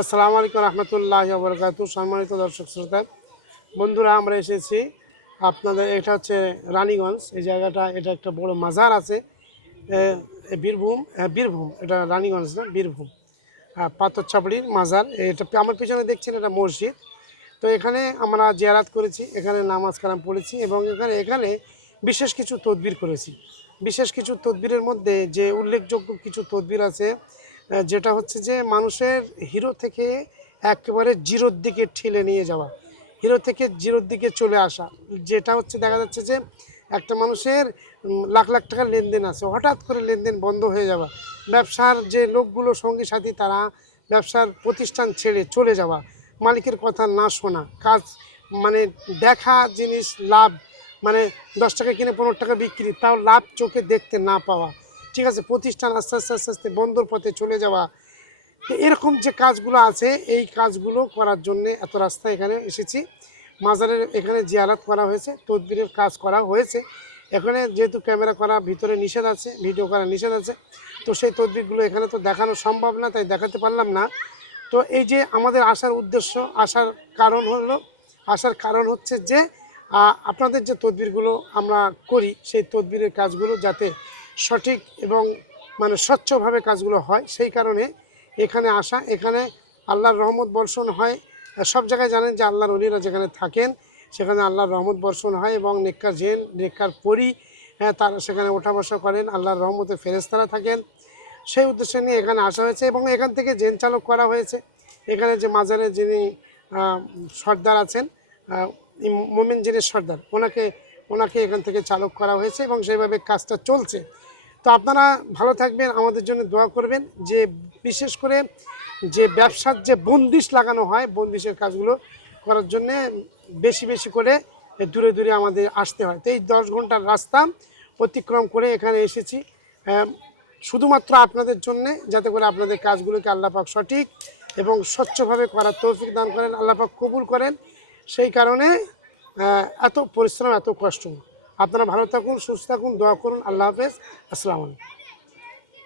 আসসালামু আলাইকুম রহমতুল্লাহি ওয়া বারাকাতুহু। সম্মানিত দর্শক শ্রোতা বন্ধুরা, আমরা এসেছি আপনাদের, এটা হচ্ছে রানীগঞ্জ। এই জায়গাটা, এটা একটা বড় মাজার আছে বীরভূম, বীরভূম, এটা রানীগঞ্জ না, বীরভূম। পাথর চাপড়ির মাজার। এটা আমার পিছনে দেখছেন, এটা মসজিদ। তো এখানে আমরা জিয়ারাত করেছি, এখানে নামাজ কালাম পড়েছি এবং এখানে বিশেষ কিছু তদবির করেছি। বিশেষ কিছু তদবিরের মধ্যে যে উল্লেখযোগ্য কিছু তদবির আছে, যেটা হচ্ছে যে মানুষের হিরো থেকে একেবারে জিরোর দিকে ঠেলে নিয়ে যাওয়া, হিরো থেকে জিরোর দিকে চলে আসা। যেটা হচ্ছে দেখা যাচ্ছে যে একটা মানুষের লাখ লাখ টাকার লেনদেন আছে, হঠাৎ করে লেনদেন বন্ধ হয়ে যাওয়া, ব্যবসার যে লোকগুলো সঙ্গী সাথী তারা ব্যবসার প্রতিষ্ঠান ছেড়ে চলে যাওয়া, মালিকের কথা না শোনা, কাজ মানে দেখা জিনিস লাভ, মানে 10 টাকা কিনে 15 টাকা বিক্রি, তাও লাভ চোখে দেখতে না পাওয়া, ঠিক আছে, প্রতিষ্ঠান আস্তে আস্তে আস্তে আস্তে বন্ধর পথে চলে যাওয়া। তো এরকম যে কাজগুলো আছে, এই কাজগুলো করার জন্যে এত রাস্তা এখানে এসেছি। মাজারের এখানে জিয়ারত করা হয়েছে, তদবিরের কাজ করা হয়েছে। এখানে যেহেতু ক্যামেরা করা ভিতরে নিষেধ আছে, ভিডিও করা নিষেধ আছে, তো সেই তদবিরগুলো এখানে তো দেখানো সম্ভব না, তাই দেখাতে পারলাম না। তো এই যে আমাদের আসার উদ্দেশ্য, আসার কারণ হচ্ছে যে আপনাদের যে তদবিরগুলো আমরা করি, সেই তদবিরের কাজগুলো যাতে সঠিক এবং মানে স্বচ্ছভাবে কাজগুলো হয়, সেই কারণে এখানে আসা। এখানে আল্লাহর রহমত বর্ষণ হয়। সব জায়গায় জানেন যে আল্লাহর ওলিরা যেখানে থাকেন সেখানে আল্লাহর রহমত বর্ষণ হয় এবং নেককার জেন, নেককার পরি, তারা সেখানে ওঠা বসা করেন, আল্লাহর রহমতে ফেরেশতারা থাকেন। সেই উদ্দেশ্যে নিয়ে এখানে আসা হয়েছে এবং এখান থেকে জেন চালক করা হয়েছে। এখানে যে মাজারে যিনি সর্দার আছেন, মোমেন যিনি সর্দার, ওনাকে এখান থেকে চালক করা হয়েছে এবং সেইভাবে কাজটা চলছে। তো আপনারা ভালো থাকবেন, আমাদের জন্য দোয়া করবেন। যে বিশেষ করে যে ব্যবসার যে বন্দিশ লাগানো হয়, বন্দিশের কাজগুলো করার জন্যে বেশি বেশি করে দূরে দূরে আমাদের আসতে হয়। তো এই 10 ঘন্টার রাস্তা অতিক্রম করে এখানে এসেছি শুধুমাত্র আপনাদের জন্যে, যাতে করে আপনাদের কাজগুলোকে আল্লাহ পাক সঠিক এবং স্বচ্ছভাবে করার তৌফিক দান করেন, আল্লাহ পাক কবুল করেন। সেই কারণে এত পরিশ্রম, এত কষ্ট। আপনারা ভালো থাকুন, সুস্থ থাকুন, দোয়া করুন। আল্লাহ হাফেজ, আসসালামু আলাইকুম।